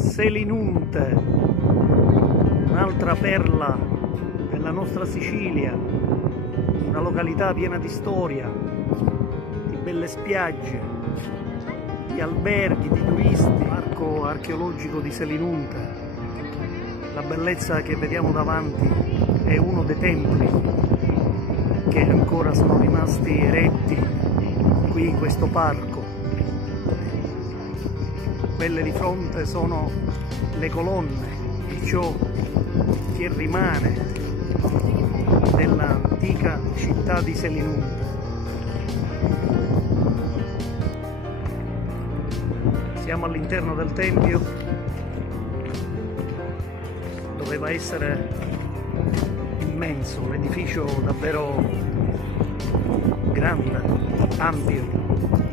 Selinunte, un'altra perla della nostra Sicilia, una località piena di storia, di belle spiagge, di alberghi, di turisti, parco archeologico di Selinunte. La bellezza che vediamo davanti è uno dei templi che ancora sono rimasti eretti qui in questo parco. Belle di fronte sono le colonne di ciò che rimane dell'antica città di Selinunte. Siamo all'interno del tempio, doveva essere immenso, un edificio davvero grande, ampio.